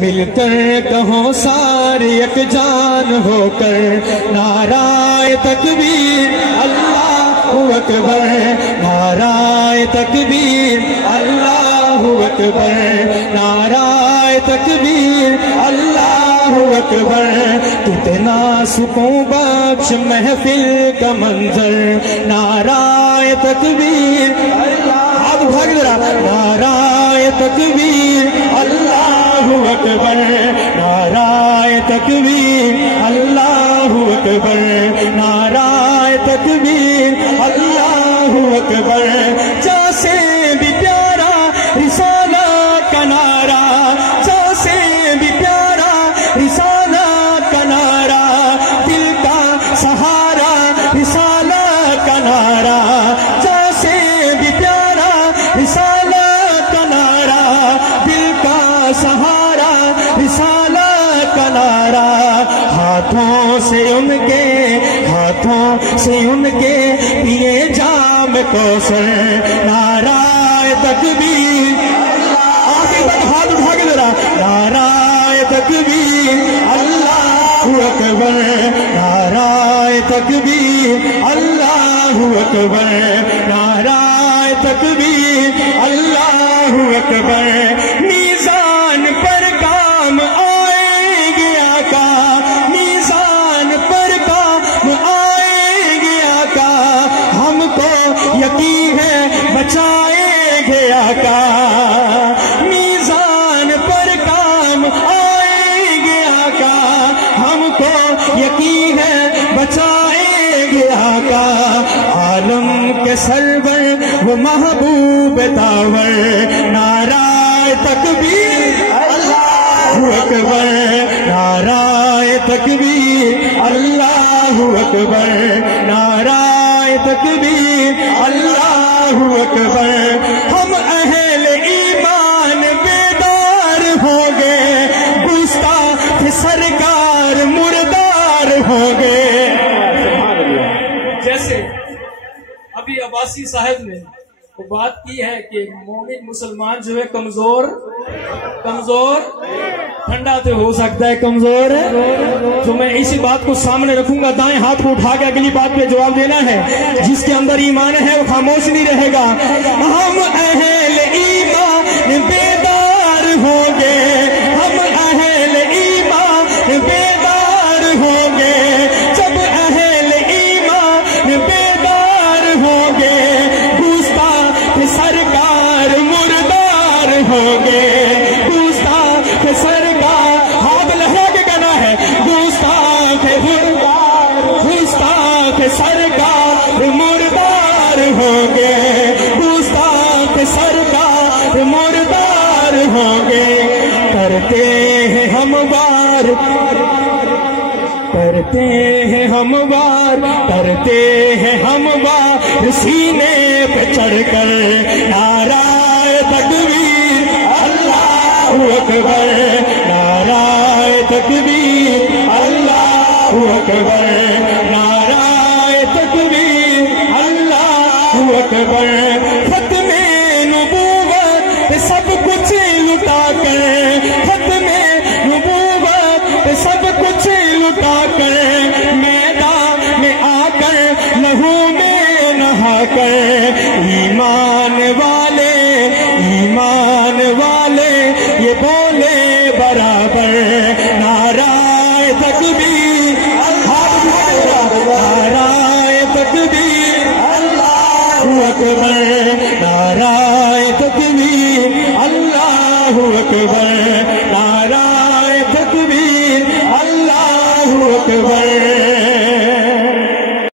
مل کر کہو سارے یک جان ہو کر نعرہ تکبیر اللہ اکبر، نعرہ تکبیر اللہ اکبر، نعرہ تکبیر اللہ اکبر۔ کتنا سکون بخش محفل کا منظر، نعرہ تکبیر ہاتھ اٹھا کے ذرا، نعرہ تکبیر اللہ اکبر، نعرہ تکبیر اللہ اکبر، نعرہ تکبیر اللہ اکبر۔ جہاں سے بھی پیارا رسالہ کا نعرہ، جہاں سے بھی پیارا رسالہ کا نعرہ، دل کا سہارا رسالہ کا نعرہ، جہاں سے بھی پیارا رسالہ کا نعرہ، دل کا سہارا رسالہ کا نعرہ۔ ہاتھوں سے ان کے پیے جام کوثر، نعرہ تکبیر آخر تک ہاتھ اٹھا کے ذرا، نعرہ تکبیر اللہ اکبر، نعرہ تکبیر اللہ اکبر، نعرہ تکبیر اللہ اکبر۔ میزان پر کام آئے گے آقا، میزان پر کام آئے گے آقا، ہم کو یقین ہے بچائے گے آقا۔ میزان پر کام آئے گے آقا، ہم کو یقین ہے بچائے گے آقا۔ عالم کے سرور وہ محبوب تاور، نعرہ تکبیر اللہ اکبر، نعرہ تکبیر اللہ اکبر، نعرہ تکبیر اللہ اکبر۔ ہم اہل ایمان بیدار ہوں گے، گستاخ سرکار مردار ہوں گے۔ جیسے ابھی عباسی صاحب نے وہ بات کی ہے کہ مومن مسلمان جو ہے کمزور ٹھنڈا تو ہو سکتا ہے کمزور ہے، تو میں اسی بات کو سامنے رکھوں گا، دائیں ہاتھ کو اٹھا کے اگلی بات پہ جواب دینا ہے۔ جس کے اندر ایمان ہے وہ خاموش نہیں رہے گا۔ ہم اہل ایمان بیدار ہوں گے، ہم اہل ایمان بیدار ہوں گے، جب اہل ایمان بیدار ہوں گے، گستاخ سرکار مردار ہوں گے، گستاخ سرکار ہاتھ لہرا کے کہنا ہے، گستاخ سرکار مردار ہوں گے، گستاخ سرکار مردار ہوں گے۔ کرتے ہیں ہم وار، کرتے ہیں ہم وار، کرتے ہیں ہم وار سینے پہ چڑھ کر، نعرہ تکبیر اللہ اکبر، نعرہ تکبیر اللہ اکبر۔